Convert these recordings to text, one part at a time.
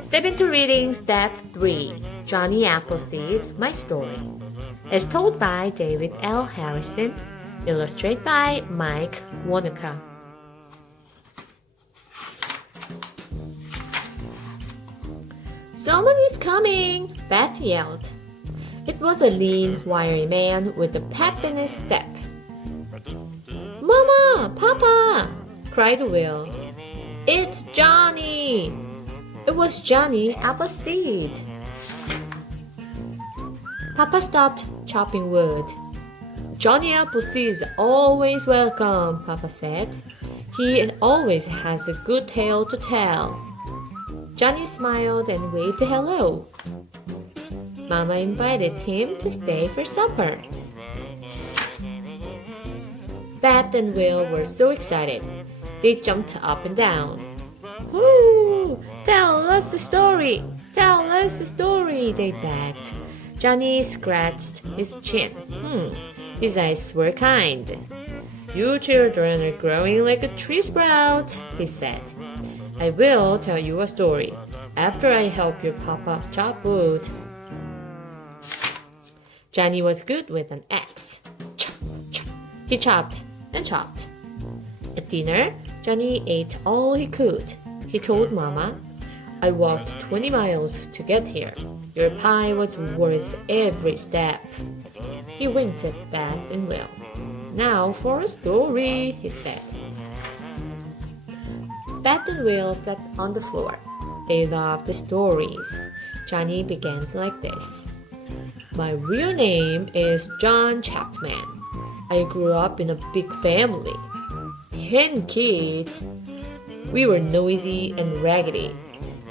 Step-into-reading Step 3, Johnny Appleseed, My Story. As told by David L. Harrison, illustrated by Mike Wanaka. Someone is coming, Beth yelled. It was a lean, wiry man with a pep in his step. Mama! Papa! cried Will. It's Johnny! It was Johnny Appleseed. Papa stopped chopping wood. Johnny Appleseed is always welcome, Papa said. He always has a good tale to tell. Johnny smiled and waved hello. Mama invited him to stay for supper. Beth and Will were so excited. They jumped up and down. Woo! Tell us the story! Tell us the story, they begged. Johnny scratched his chin. His eyes were kind. You children are growing like a tree sprout, he said. I will tell you a story after I help your papa chop wood. Johnny was good with an axe. Chop, chop. He chopped and chopped. At dinner, Johnny ate all he could. He told Mama, I walked 20 miles to get here. Your pie was worth every step. He winked at Beth and Will. Now for a story, he said. Beth and Will sat on the floor. They loved the stories. Johnny began like this. My real name is John Chapman. I grew up in a big family. 10 kids. We were noisy and raggedy,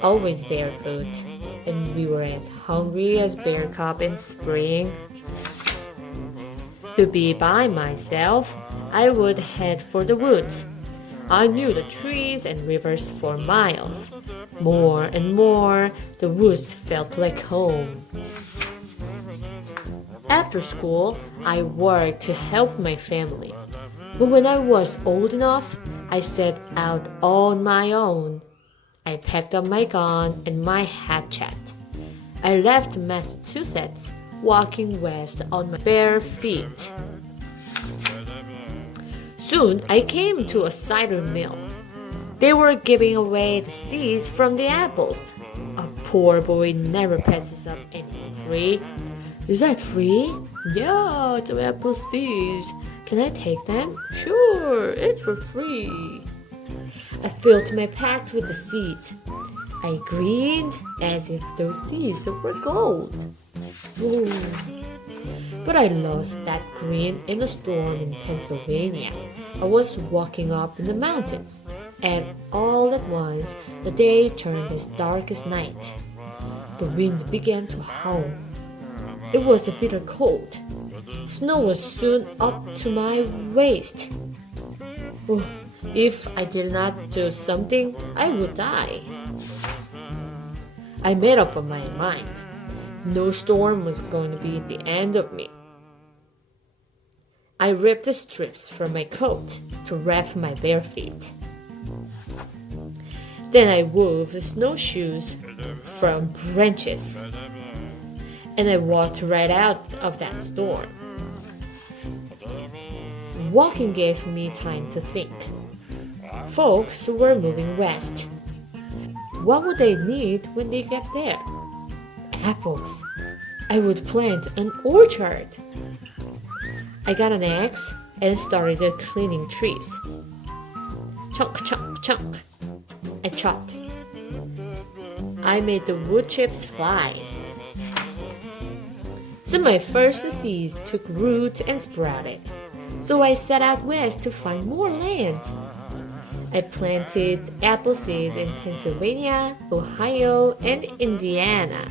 always barefoot, and we were as hungry as bear cub in spring. To be by myself, I would head for the woods. I knew the trees and rivers for miles. More and more, the woods felt like home. After school, I worked to help my family. But when I was old enough, I set out on my own. I packed up my gun and my hatchet. I left Massachusetts, walking west on my bare feet. Soon, I came to a cider mill. They were giving away the seeds from the apples. A poor boy never passes up anything free. Is that free? Yeah, it's apple seeds. Can I take them? Sure, it's for free. I filled my pack with the seeds. I grinned as if those seeds were gold. Ooh. But I lost that grin in a storm in Pennsylvania. I was walking up in the mountains, and all at once the day turned as dark as night. The wind began to howl. It was a bitter cold. Snow was soon up to my waist. Oh, if I did not do something, I would die. I made up my mind. No storm was going to be the end of me. I ripped the strips from my coat to wrap my bare feet. Then I wove the snowshoes from branches, and I walked right out of that storm. Walking gave me time to think. Folks were moving west. What would they need when they get there? Apples. I would plant an orchard. I got an axe and started cleaning trees. Chunk, chunk, chunk. I chopped. I made the wood chips fly. Soon my first seeds took root and sprouted. So I set out west to find more land. I planted apple seeds in Pennsylvania, Ohio, and Indiana.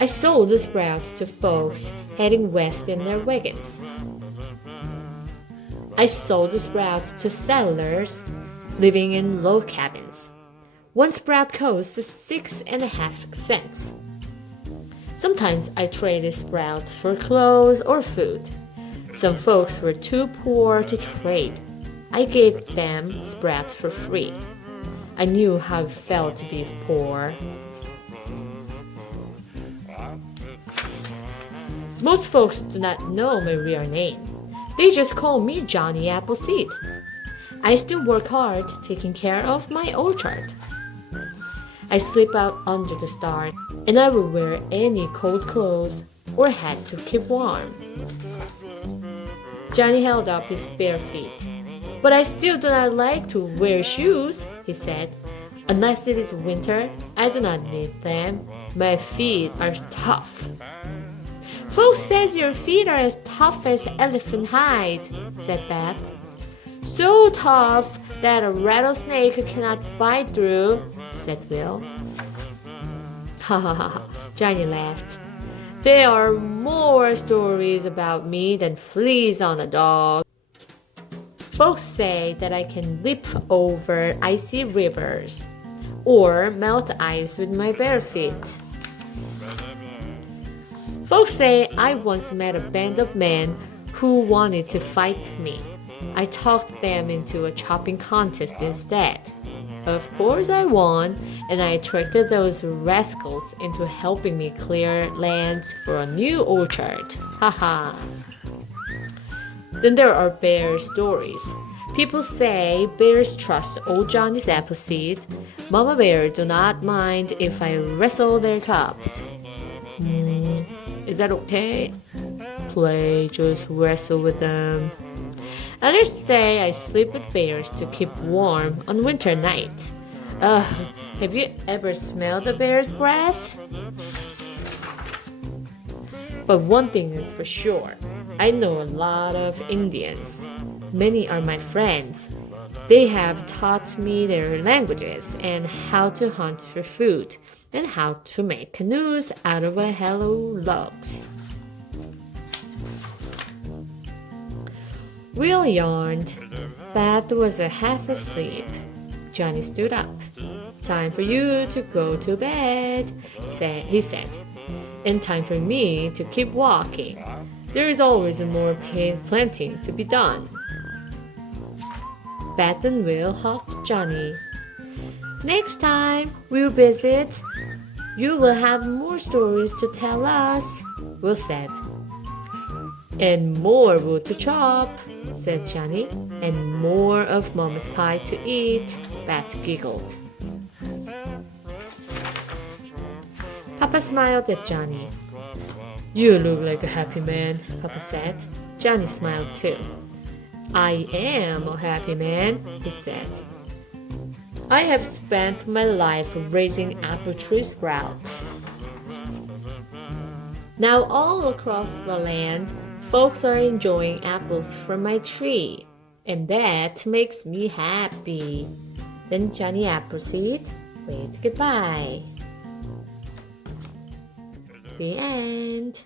I sold the sprouts to folks heading west in their wagons. I sold the sprouts to settlers living in log cabins. One sprout cost 6.5 cents. Sometimes I traded sprouts for clothes or food. Some folks were too poor to trade. I gave them sprouts for free. I knew how it felt to be poor. Most folks do not know my real name. They just call me Johnny Appleseed. I still work hard taking care of my orchard. I sleep out under the stars, and I will wear any cold clothes or hat to keep warm. Johnny held up his bare feet. But I still do not like to wear shoes, he said. Unless it is winter, I do not need them. My feet are tough. Folks says your feet are as tough as elephant hide, said Beth. So tough that a rattlesnake cannot bite through, said Will. Ha ha ha, Johnny laughed. There are more stories about me than fleas on a dog. Folks say that I can leap over icy rivers or melt ice with my bare feet. Folks say I once met a band of men who wanted to fight me. I talked them into a chopping contest instead. Of course I won, and I attracted those rascals into helping me clear lands for a new orchard. Haha. Then there are bear stories. People say bears trust old Johnny Appleseed. Mama bear do not mind if I wrestle their cubs. Is that okay? Play, just wrestle with them. Others say I sleep with bears to keep warm on winter nights. Have you ever smelled a bear's breath? But one thing is for sure, I know a lot of Indians. Many are my friends. They have taught me their languages and how to hunt for food and how to make canoes out of hollow logs. Will yawned. Beth was half asleep. Johnny stood up. Time for you to go to bed, he said. And time for me to keep walking. There is always more planting to be done. Beth and Will hugged Johnny. Next time we'll visit, you will have more stories to tell us, Will said. And more wood to chop, said Johnny, and more of Mama's pie to eat, Beth giggled. Papa smiled at Johnny. You look like a happy man, Papa said. Johnny smiled too. I am a happy man, he said. I have spent my life raising apple tree sprouts. Now all across the land, folks are enjoying apples from my tree, and that makes me happy. Then Johnny Appleseed waved goodbye. The end.